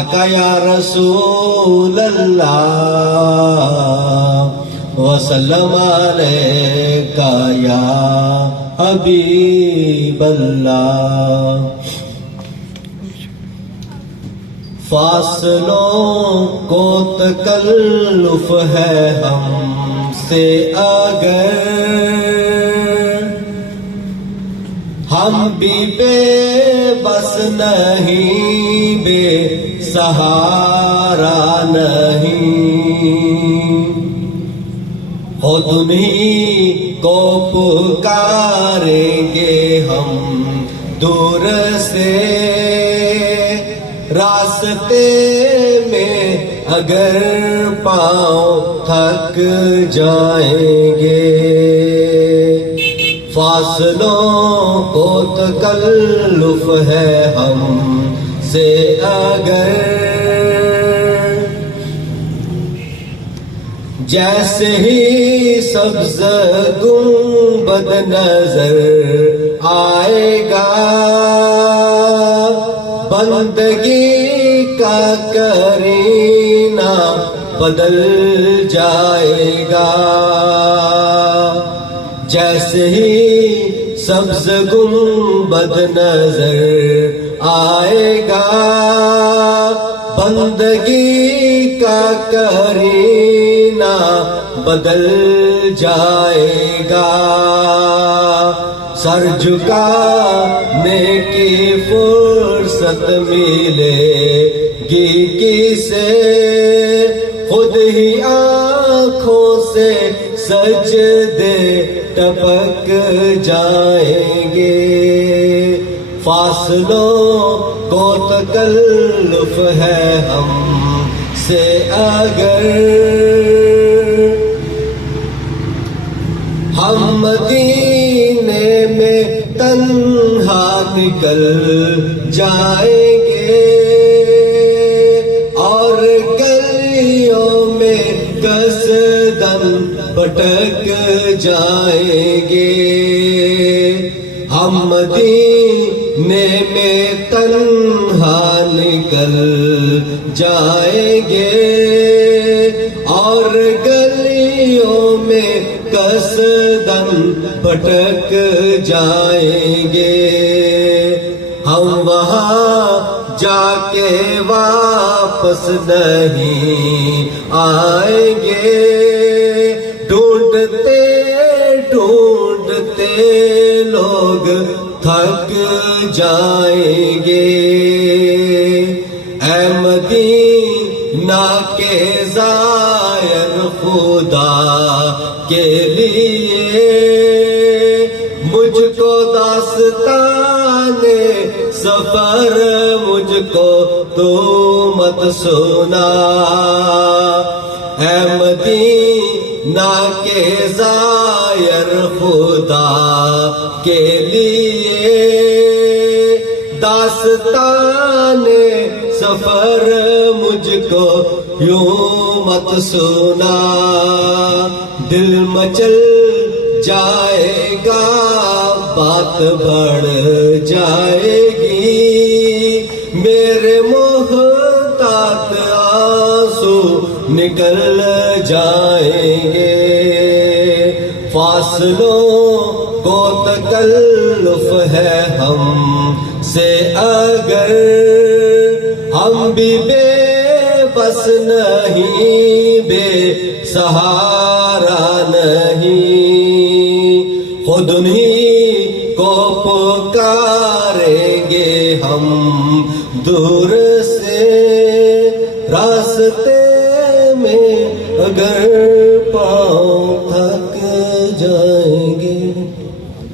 आका या रसूल अल्लाह वसल्लम अलैका या हबीब अल्लाह। फासलों को तकल्लुफ है हमसे अगर, हम भी बेबस नहीं, बेसहारा नहीं। खुद उन्हीं को पुकारेंगे हम दूर से, रास्ते में अगर पाँव थक जाएंगे। फासलों को तकल्लुफ है हमसे अगर, जैसे ही सब्ज़ गुंबद नजर आएगा, बंदगी का करीना बदल जाएगा। जैसे ही सब्ज़ गुंबद नजर आएगा, बंदगी का करीना बदल जाएगा। सर झुकाने की फुर्सत मिलेगी किसे, खुद ही आँखों से सजदे टपक जाएंगे। फासलों को तकल्लुफ है हमसे अगर, हम मदीने में तन्हा निकल जाएंगे, और गलियों में कसदम भटक जाएंगे। हम मदीने में तन्हा निकल जाएंगे, और गलियों में कसदम भटक जाएंगे। हम वहाँ जाके वापस नहीं आएंगे, ढूंढते ढूंढते लोग थक जाएंगे। ऐ मदीना के ज़ायर खुदा के लिए, मुझको दास्ताने सफर मुझको तो मत सुना। ऐ मदीना के ज़ायर खुदा के लिए, दास्ताने सफर मुझको यूं मत सुना। दिल मचल जाएगा, बात बढ़ जाएगी, मेरे मोहतात आंसू निकल जाएंगे। फासलों को तकल्लुफ है हमसे अगर, हम भी बेबस नहीं, बेसहारा नहीं। खुद उन्हीं को पुकारेंगे हम दूर से, रास्ते में अगर पाँव थक जाएंगे।